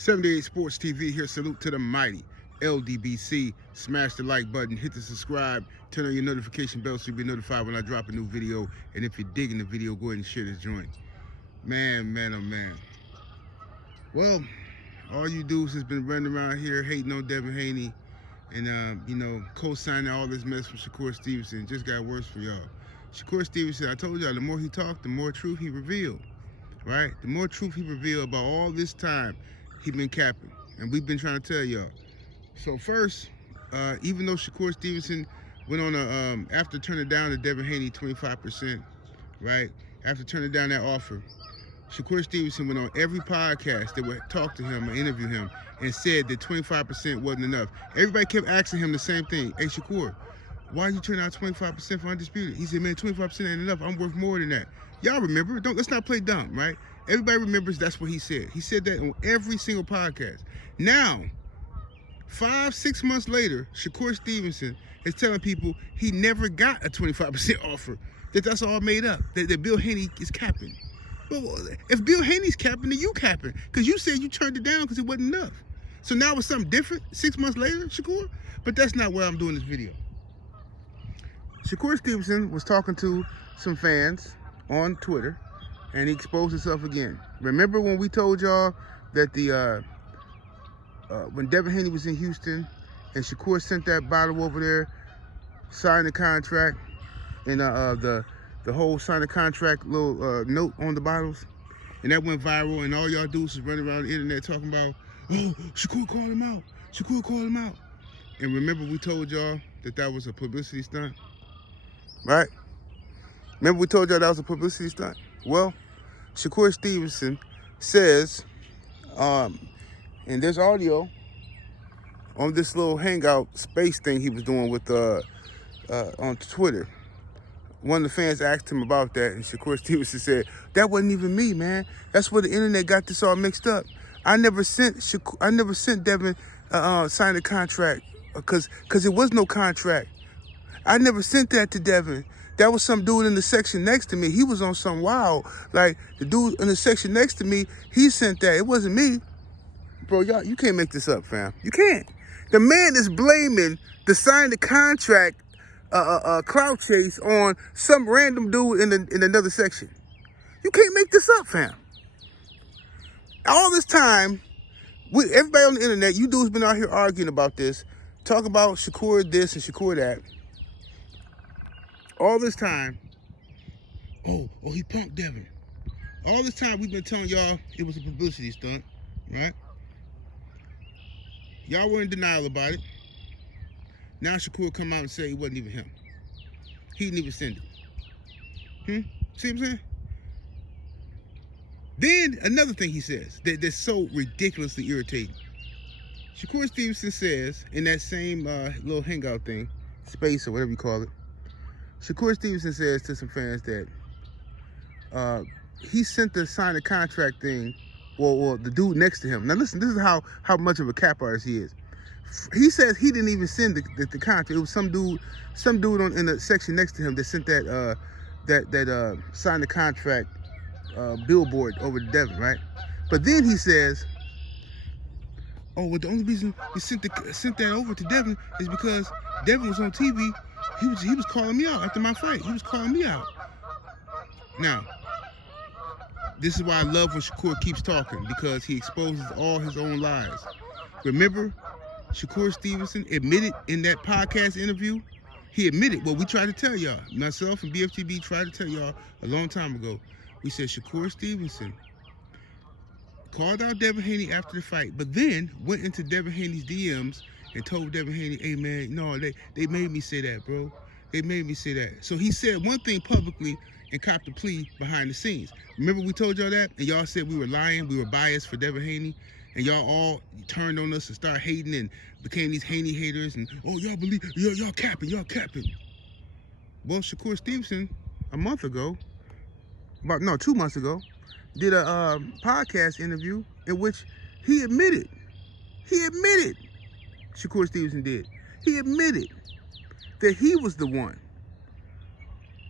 78 Sports TV here. Salute to the mighty LDBC. Smash the like button, hit the subscribe, turn on your notification bell so you'll be notified when I drop a new video. And if you're digging the video, go ahead and share this joint. Man, oh man. Well, all you dudes has been running around here hating on Devin Haney and co-signing all this mess from Shakur Stevenson. It just got worse for y'all. Shakur Stevenson, I told y'all, the more he talked, the more truth he revealed. Right? The more truth he revealed about all this time he been capping. And we've been trying to tell y'all. So first, even though Shakur Stevenson went on after turning down the Devin Haney 25%, right? After turning down that offer, Shakur Stevenson went on every podcast that would talk to him or interview him and said that 25% wasn't enough. Everybody kept asking him the same thing. Hey, Shakur, why you turn out 25% for Undisputed? He said, man, 25% ain't enough. I'm worth more than that. Y'all remember? Let's not play dumb, right? Everybody remembers that's what he said. He said that on every single podcast. Now, 5-6 months later, Shakur Stevenson is telling people he never got a 25% offer. That's all made up. That Bill Haney is capping. Well, if Bill Haney's capping, then you capping. Because you said you turned it down because it wasn't enough. So now it's something different 6 months later, Shakur? But that's not why I'm doing this video. Shakur Stevenson was talking to some fans on Twitter, and he exposed himself again. Remember when we told y'all that when Devin Haney was in Houston and Shakur sent that bottle over there, signed the contract, and the whole sign the contract little note on the bottles, and that went viral, and all y'all dudes was running around the internet talking about, oh, Shakur called him out. Shakur called him out. And remember we told y'all that was a publicity stunt? Right? Remember we told y'all that was a publicity stunt? Well, Shakur Stevenson says, and there's audio on this little hangout space thing he was doing with on Twitter. One of the fans asked him about that, and Shakur Stevenson said, that wasn't even me, man. That's where the internet got this all mixed up. I never sent Devin sign a contract because it was no contract. I never sent that to Devin. That was some dude in the section next to me. He was on some wild. Like, the dude in the section next to me, he sent that. It wasn't me. Bro, y'all, you can't make this up, fam. You can't. The man is blaming the signed the contract clout chase on some random dude in another section. You can't make this up, fam. All this time, everybody on the internet, you dudes been out here arguing about this, talk about Shakur this and Shakur that. All this time, oh, he punked Devin. All this time we've been telling y'all it was a publicity stunt, right? Y'all were in denial about it. Now Shakur come out and say it wasn't even him. He didn't even send it. See what I'm saying? Then another thing he says that's so ridiculously irritating. Shakur Stevenson says in that same little hangout thing, space or whatever you call it, Shakur Stevenson says to some fans that he sent the sign the contract thing, or the dude next to him. Now listen, this is how much of a cap artist he is. He says he didn't even send the contract. It was some dude in the section next to him that sent that signed the contract billboard over to Devin, right? But then he says, oh, well, the only reason he sent that over to Devin is because Devin was on TV. He was calling me out after my fight. He was calling me out. Now, this is why I love when Shakur keeps talking, because he exposes all his own lies. Remember, Shakur Stevenson admitted in that podcast interview, he admitted what we tried to tell y'all. Myself and BFTB tried to tell y'all a long time ago. We said Shakur Stevenson called out Devin Haney after the fight, but then went into Devin Haney's DMs and told Devin Haney, hey man, no, they made me say that, bro. They made me say that. So he said one thing publicly and copped a plea behind the scenes. Remember we told y'all that? And y'all said we were lying, we were biased for Devin Haney, and y'all all turned on us and started hating and became these Haney haters and, oh, y'all capping. Well, Shakur Stevenson, a month ago, 2 months ago, did a podcast interview in which he admitted, Shakur Stevenson did, he admitted that he was the one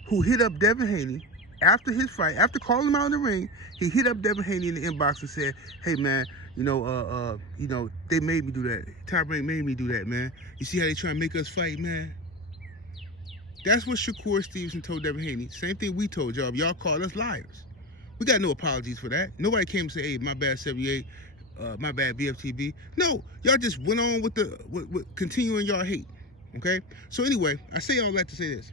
who hit up Devin Haney after his fight, after calling him out in the ring, he hit up Devin Haney in the inbox and said, "Hey man, you know, they made me do that. Top Rank made me do that, man. You see how they try to make us fight, man?" That's what Shakur Stevenson told Devin Haney. Same thing we told y'all. Y'all called us liars. We got no apologies for that. Nobody came and said, "Hey, my bad 78, my bad BFTB." No, y'all just went on with continuing y'all hate. Okay? So anyway, I say all that to say this.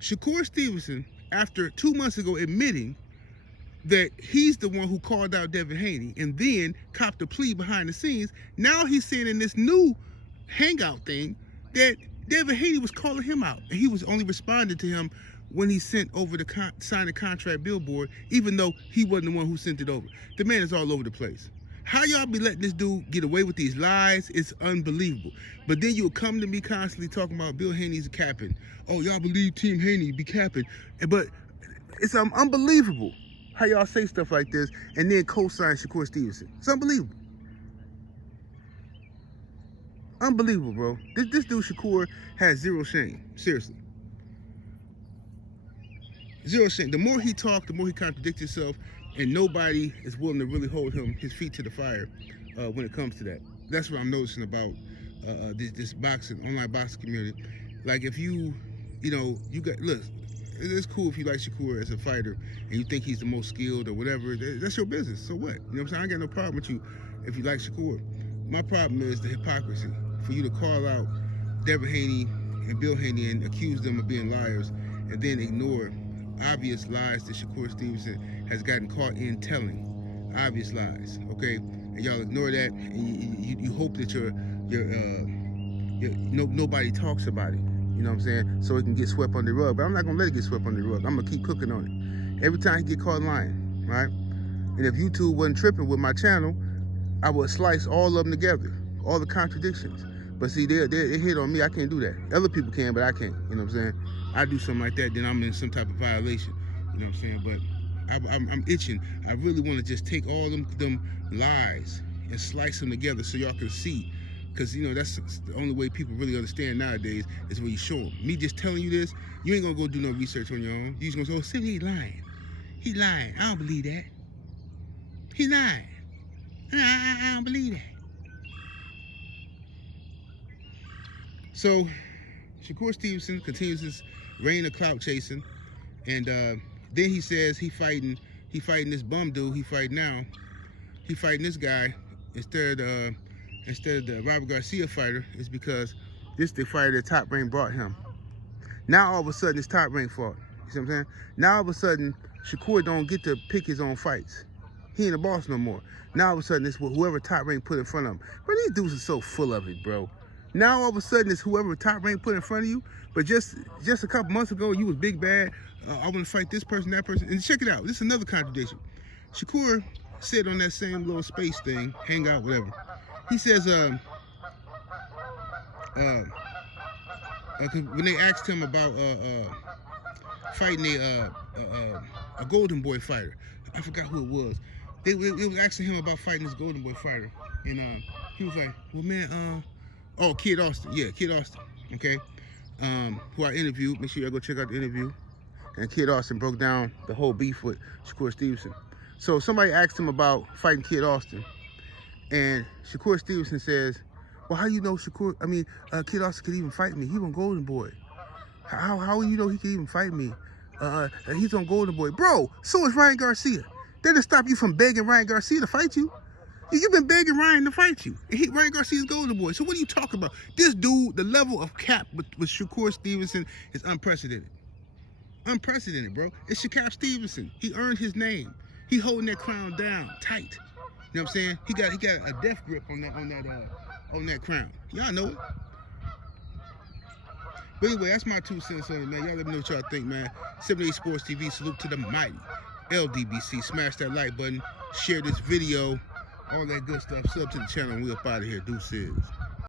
Shakur Stevenson, after 2 months ago admitting that he's the one who called out Devin Haney and then copped a plea behind the scenes, now he's saying in this new hangout thing that Devin Haney was calling him out, and he was only responding to him when he sent over the signed contract billboard, even though he wasn't the one who sent it over. The man is all over the place. How y'all be letting this dude get away with these lies? It's unbelievable. But then you'll come to me constantly talking about Bill Haney's capping. Oh, y'all believe Team Haney be capping. But it's unbelievable how y'all say stuff like this and then co-sign Shakur Stevenson. It's unbelievable. Unbelievable, bro. This dude Shakur has zero shame. Seriously. Zero shame. The more he talks, the more he contradicts himself, and nobody is willing to really hold his feet to the fire when it comes to that. That's what I'm noticing about this boxing, online boxing community. Like if you got, look, it's cool if you like Shakur as a fighter and you think he's the most skilled or whatever. That's your business. So what? You know what I'm saying? I ain't got no problem with you if you like Shakur. My problem is the hypocrisy. For you to call out Devin Haney and Bill Haney and accuse them of being liars and then ignore obvious lies that Shakur Stevenson has gotten caught in telling. Obvious lies, okay? And y'all ignore that, and you hope that nobody talks about it. You know what I'm saying? So it can get swept under the rug. But I'm not gonna let it get swept under the rug. I'm gonna keep cooking on it. Every time he get caught lying, right? And if YouTube wasn't tripping with my channel, I would slice all of them together, all the contradictions. But see, they hit on me. I can't do that. Other people can, but I can't. You know what I'm saying? I do something like that, then I'm in some type of violation. You know what I'm saying? But I'm itching. I really want to just take all them lies and slice them together so y'all can see. Because, you know, that's the only way people really understand nowadays is when you show them. Me just telling you this, you ain't going to go do no research on your own. You just going to say, oh, Sidney, he lying. He lying. I don't believe that. He lying. I don't believe that. So, Shakur Stevenson continues his reign of clout chasing, and then he says he fighting this bum dude he fighting now. He fighting this guy instead of the Robert Garcia fighter is because this the fighter that Top Rank brought him. Now all of a sudden it's Top Rank fault. You see what I'm saying? Now all of a sudden Shakur don't get to pick his own fights. He ain't the boss no more. Now all of a sudden it's whoever Top Rank put in front of him. But these dudes are so full of it, bro. Now all of a sudden it's whoever Top Rank put in front of you. But just a couple months ago you was big bad. I want to fight this person, that person. And check it out. This is another contradiction. Shakur said on that same little space thing, hangout, whatever. He says, when they asked him about fighting a Golden Boy fighter, I forgot who it was. They was asking him about fighting this Golden Boy fighter, and he was like, "Well, man, oh, Kid Austin, yeah, Kid Austin, okay, who I interviewed. Make sure y'all go check out the interview." And Kid Austin broke down the whole beef with Shakur Stevenson. So somebody asked him about fighting Kid Austin, and Shakur Stevenson says, "Well, how you know Kid Austin could even fight me? He on Golden Boy. How you know he could even fight me? He's on Golden Boy, bro. So is Ryan Garcia. That didn't stop you from begging Ryan Garcia to fight you. You've been begging Ryan to fight you. Ryan Garcia's Golden Boy. So what are you talking about? This dude, the level of cap with Shakur Stevenson is unprecedented. Unprecedented, bro. It's Shakur Stevenson. He earned his name. He holding that crown down tight. You know what I'm saying? He got a death grip on that crown. Y'all know it. But anyway, that's my 2 cents on it, man. Y'all let me know what y'all think, man. 78 Sports TV, salute to the mighty. LDBC, smash that like button, share this video, all that good stuff. Sub to the channel, and we up out of here. Deuces.